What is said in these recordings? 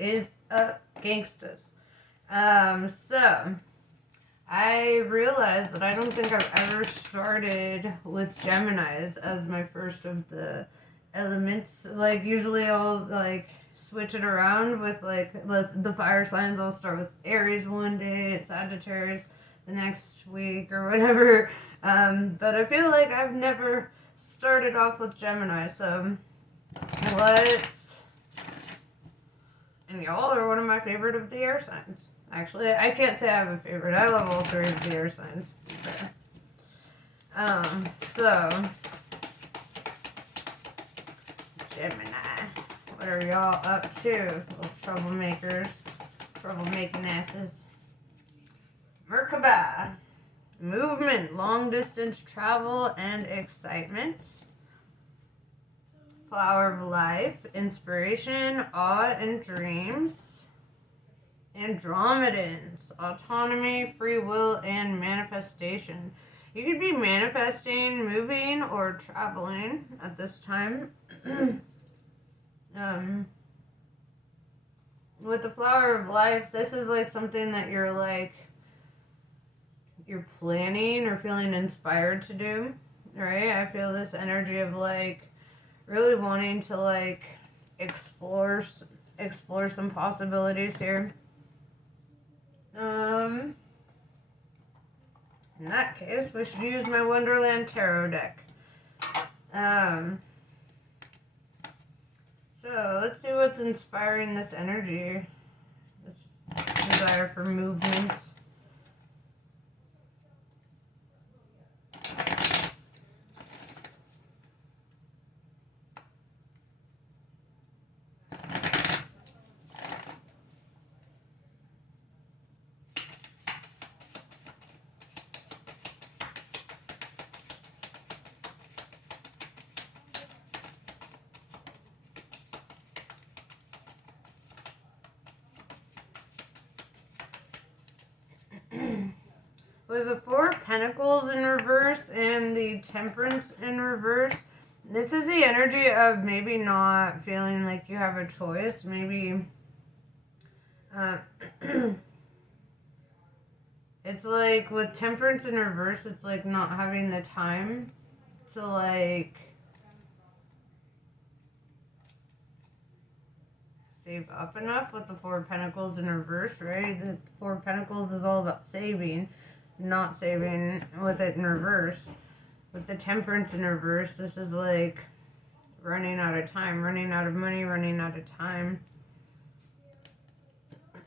is up, gangstas? So I realized that I don't think I've ever started with Geminis as my first of the elements. Like, usually I'll, like, switch it around with, like, the fire signs. I'll start with Aries one day and Sagittarius the next week or whatever. But I feel like I've never started off with Gemini, so and y'all are one of my favorite of the air signs. Actually, I can't say I have a favorite. I love all three of the air signs. So Gemini, what are y'all up to, little troublemakers, troublemaking asses? Merkaba, movement, long distance travel, and excitement. Flower of life, inspiration, awe, and dreams. Andromedans, autonomy, free will, and manifestation. You could be manifesting, moving, or traveling at this time. With the flower of life, this is like something that you're planning or feeling inspired to do, right? I feel this energy of like really wanting to like explore some possibilities here. In that case, we should use my Wonderland Tarot deck. So let's see what's inspiring this energy, this desire for movement. With the Four of Pentacles in reverse and the Temperance in reverse, this is the energy of maybe not feeling like you have a choice. Maybe it's like with Temperance in reverse, it's like not having the time to like save up enough. With the Four of Pentacles in reverse, right? The Four of Pentacles is all about saving, not saving with it in reverse. With the Temperance in reverse, this is like running out of time, running out of money, running out of time.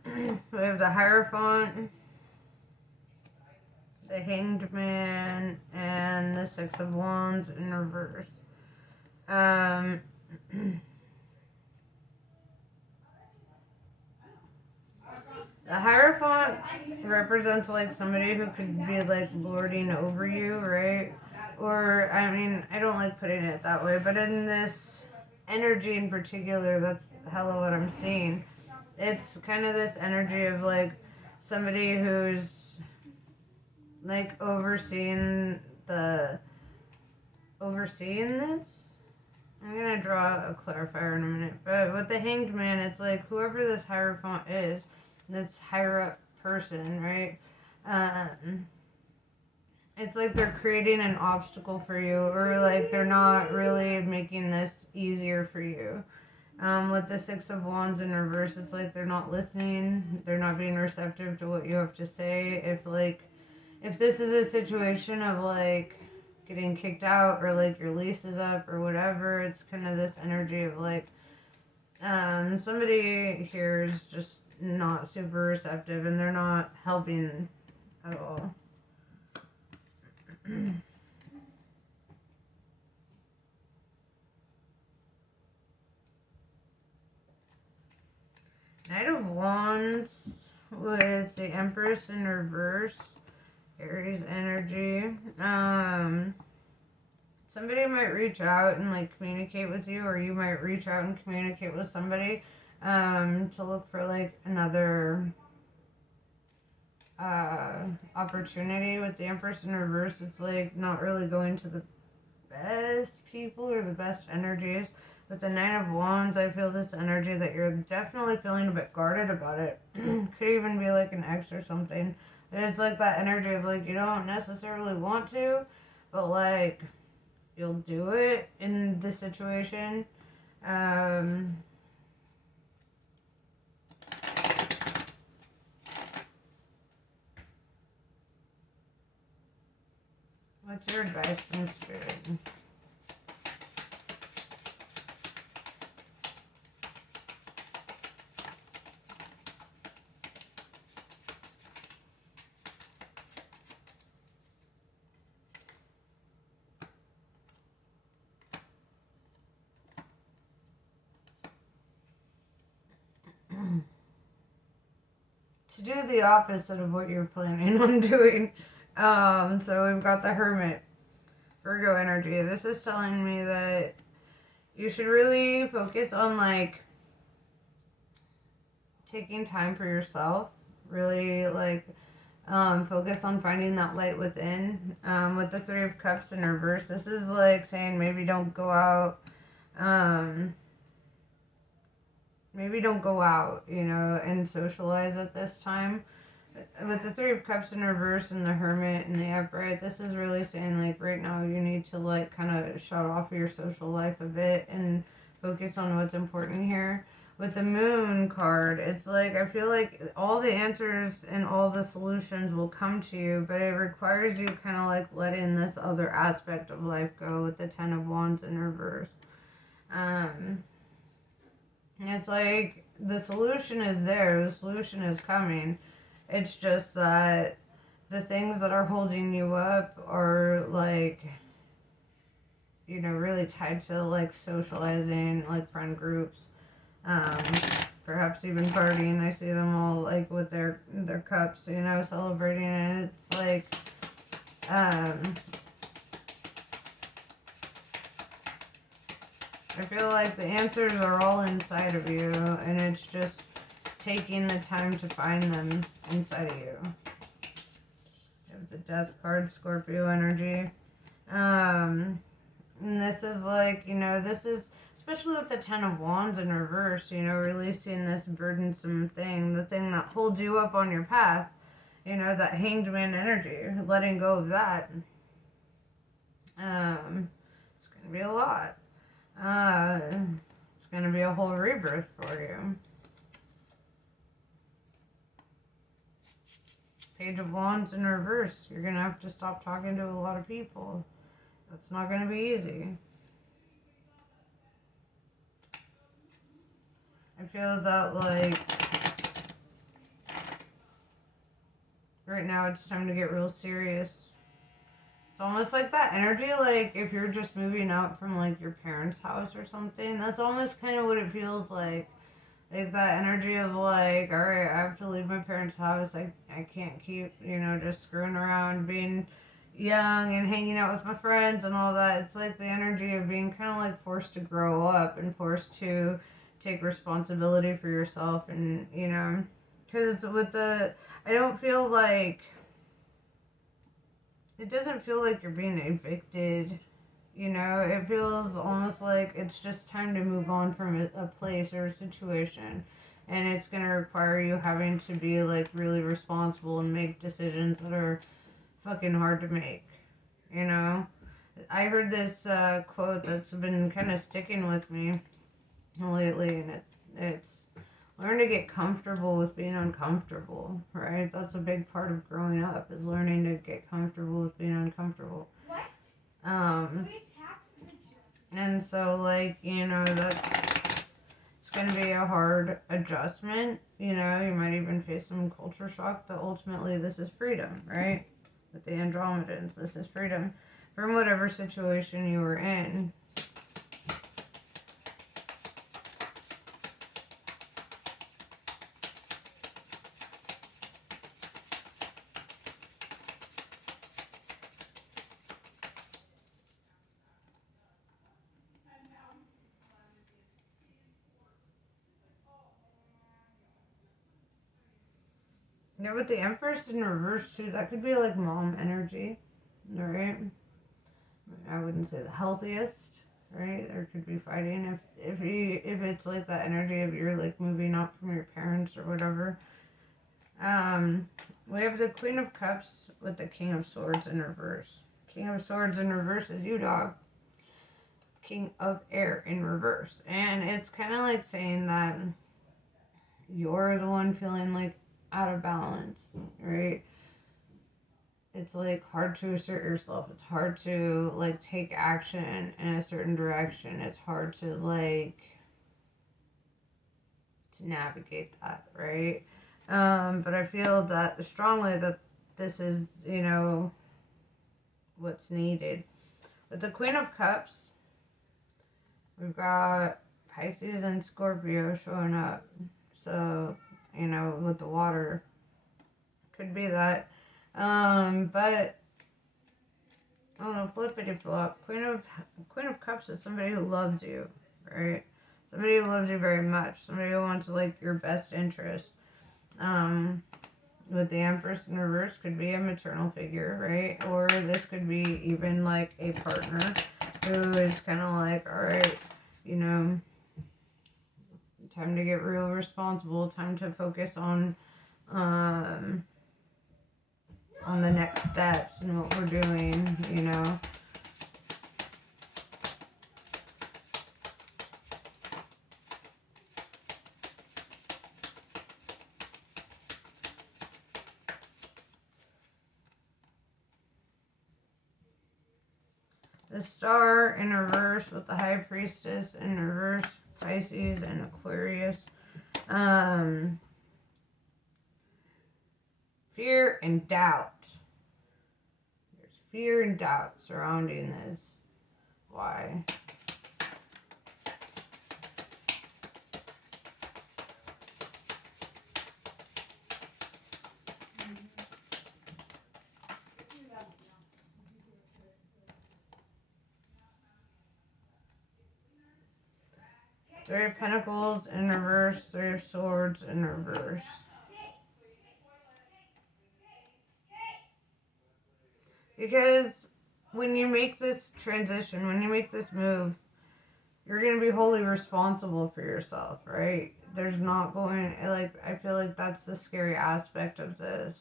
We have the Hierophant, the Hanged Man, and the Six of Wands in reverse. The Hierophant represents like somebody who could be like lording over you, right? Or, I mean, I don't like putting it that way, but in this energy in particular, that's hella what I'm seeing. It's kind of this energy of like somebody who's like overseeing this. I'm gonna draw a clarifier in a minute, but with the Hanged Man, it's like whoever this Hierophant is, this higher up person, right? It's like they're creating an obstacle for you, or like they're not really making this easier for you. With the Six of Wands in reverse, it's like they're not listening, they're not being receptive to what you have to say. If this is a situation of like getting kicked out, or like your lease is up or whatever, it's kind of this energy of like somebody here is just not super receptive and they're not helping at all. Knight of Wands with the Empress in reverse, Aries energy. Somebody might reach out and like communicate with you, or you might reach out and communicate with somebody to look for like another opportunity. With the Empress in reverse, it's like not really going to the best people or the best energies. With the Nine of Wands, I feel this energy that you're definitely feeling a bit guarded about it. Could even be like an ex or something. It's like that energy of like you don't necessarily want to, but like you'll do it in this situation. What's your advice from Spirit? To do the opposite of what you're planning on doing. So we've got the Hermit, Virgo energy. This is telling me that you should really focus on like taking time for yourself. Really like focus on finding that light within. With the Three of Cups in reverse, this is like saying maybe don't go out. Maybe don't go out, and socialize at this time. With the Three of Cups in reverse and the Hermit and the Upright, this is really saying, like, right now you need to, like, kind of shut off your social life a bit and focus on what's important here. With the Moon card, it's like, I feel like all the answers and all the solutions will come to you, but it requires you kind of, like, letting this other aspect of life go with the Ten of Wands in reverse. It's like the solution is there, the solution is coming. It's just that the things that are holding you up are like, really tied to like socializing, like friend groups, perhaps even partying. I see them all like with their cups, celebrating, and it's like, I feel like the answers are all inside of you, and it's just taking the time to find them inside of you. There's a Death card, Scorpio energy. And this is like, this is, especially with the Ten of Wands in reverse, releasing this burdensome thing, the thing that holds you up on your path, that Hanged Man energy, letting go of that. It's going to be a lot. It's going to be a whole rebirth for you. Page of Wands in reverse. You're going to have to stop talking to a lot of people. That's not going to be easy. I feel that, like, right now it's time to get real serious. It's almost like that energy, like, if you're just moving out from, like, your parents' house or something. That's almost kind of what it feels like. Like, that energy of, like, alright, I have to leave my parents' house. I can't keep, just screwing around, being young and hanging out with my friends and all that. It's like the energy of being kind of, like, forced to grow up and forced to take responsibility for yourself. And, because with I don't feel like, it doesn't feel like you're being evicted, it feels almost like it's just time to move on from a place or a situation, and it's going to require you having to be like really responsible and make decisions that are fucking hard to make. I heard this quote that's been kind of sticking with me lately, and it's learn to get comfortable with being uncomfortable, right? That's a big part of growing up, is learning to get comfortable with being uncomfortable. What? And so, like, it's going to be a hard adjustment, you might even face some culture shock, but ultimately this is freedom, right? With the Andromedans, this is freedom from whatever situation you were in. Yeah, with the Empress in reverse too, that could be like mom energy, right? I wouldn't say the healthiest. right? There could be fighting if it's like that energy of you're like moving up from your parents or whatever. We have the Queen of Cups with the King of Swords in reverse. King of Swords in reverse is you, dog. King of Air in reverse. And it's kind of like saying that you're the one feeling like out of balance, right? It's like hard to assert yourself. It's hard to like take action in a certain direction. It's hard to like to navigate that, right? But I feel that strongly that this is, what's needed. With the Queen of Cups, we've got Pisces and Scorpio showing up. So, with the water, could be that. But I don't know, flippity flop. Queen of Cups is somebody who loves you, right? Somebody who loves you very much. Somebody who wants like your best interest. With the Empress in reverse could be a maternal figure, right? Or this could be even like a partner who is kind of like, all right, time to get real responsible, time to focus on the next steps and what we're doing. The Star in reverse with the High Priestess in reverse, Pisces and Aquarius. Fear and doubt. There's fear and doubt surrounding this. Why? Three of Pentacles in reverse, Three of Swords in reverse. Because when you make this transition, when you make this move, you're going to be wholly responsible for yourself, right? There's not going, like, I feel like that's the scary aspect of this.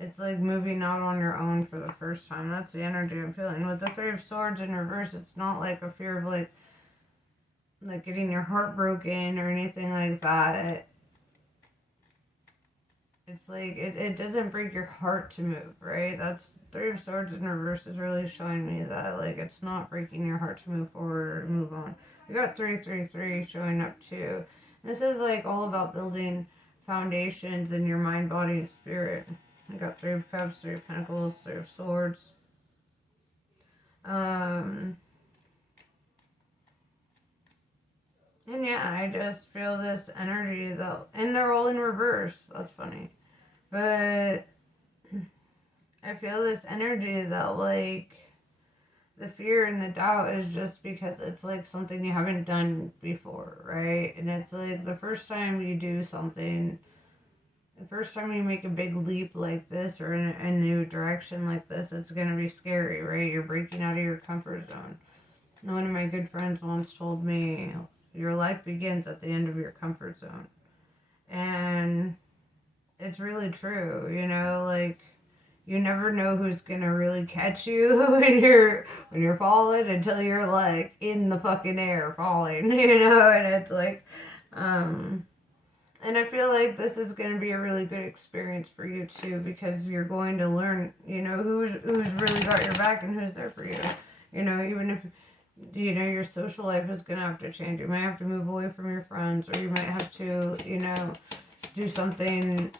It's like moving out on your own for the first time. That's the energy I'm feeling. With the Three of Swords in reverse, it's not like a fear of like getting your heart broken or anything like that. It's like, it doesn't break your heart to move, right? That's Three of Swords in reverse is really showing me that, like, it's not breaking your heart to move forward or move on. We got 333 showing up too. This is like all about building foundations in your mind, body, and spirit. I got Three of Cups, Three of Pentacles, Three of Swords. And yeah, I just feel this energy though, and they're all in reverse. That's funny. But I feel this energy that like the fear and the doubt is just because it's like something you haven't done before, right? And it's like the first time you do something, the first time you make a big leap like this or in a new direction like this, it's going to be scary, right? You're breaking out of your comfort zone. One of my good friends once told me, your life begins at the end of your comfort zone. And it's really true, like you never know who's gonna really catch you when you're falling until you're like in the fucking air falling, and it's like and I feel like this is going to be a really good experience for you too, because you're going to learn, who's really got your back and who's there for you. Even if your social life is going to have to change. You might have to move away from your friends, or you might have to, do something,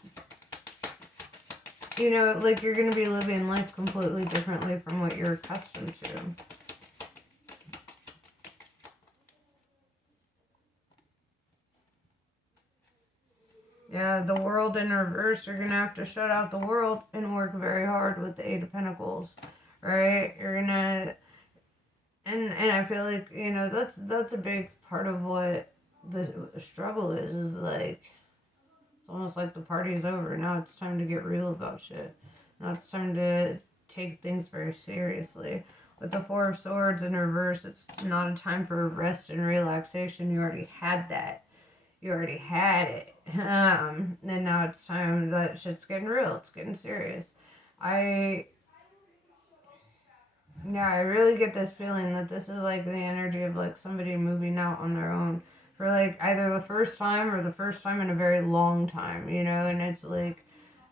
like you're going to be living life completely differently from what you're accustomed to. Yeah, the World in reverse, you're going to have to shut out the world and work very hard with the Eight of Pentacles, right? You're going to, and I feel like, that's a big part of what the struggle is like, it's almost like the party's over. Now it's time to get real about shit. Now it's time to take things very seriously. With the Four of Swords in reverse, it's not a time for rest and relaxation. You already had that. You already had it. And now it's time that shit's getting real. It's getting serious. I really get this feeling that this is like the energy of like somebody moving out on their own for like either the first time or the first time in a very long time, you know, and it's like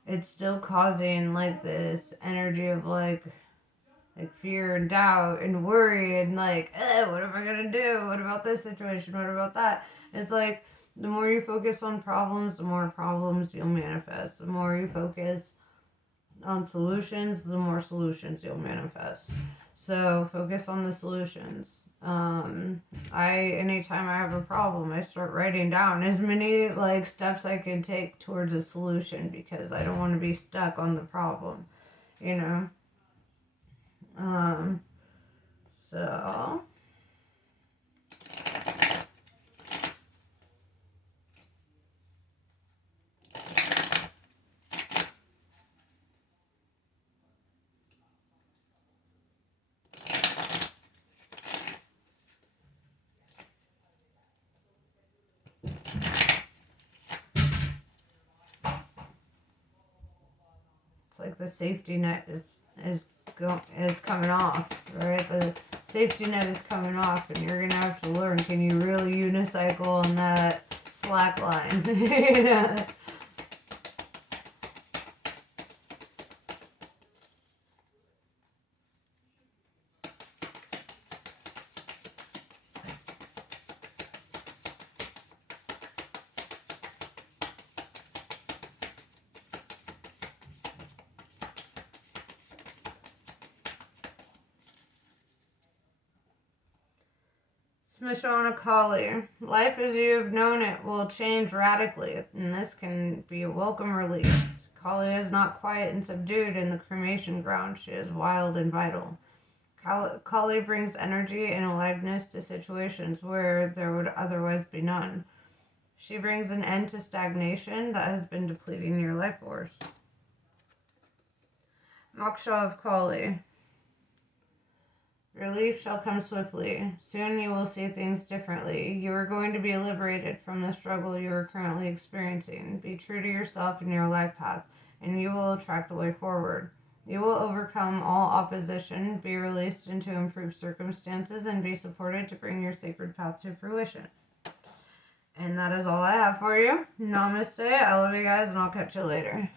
it's still causing like this energy of like fear and doubt and worry and like, what am I gonna do? What about this situation? What about that? It's like the more you focus on problems, the more problems you'll manifest. The more you focus on solutions, the more solutions you'll manifest. So focus on the solutions. Anytime I have a problem, I start writing down as many like steps I can take towards a solution because I don't want to be stuck on the problem, you know. So it's like the safety net is coming off, right? The safety net is coming off, and you're gonna have to learn. Can you really unicycle on that slack line? You know. Smishana Kali. Life as you have known it will change radically, and this can be a welcome release. Kali is not quiet and subdued in the cremation ground. She is wild and vital. Kali brings energy and aliveness to situations where there would otherwise be none. She brings an end to stagnation that has been depleting your life force. Moksha of Kali. Relief shall come swiftly. Soon you will see things differently. You are going to be liberated from the struggle you are currently experiencing. Be true to yourself and your life path, and you will attract the way forward. You will overcome all opposition, be released into improved circumstances, and be supported to bring your sacred path to fruition. And that is all I have for you. Namaste. I love you guys, and I'll catch you later.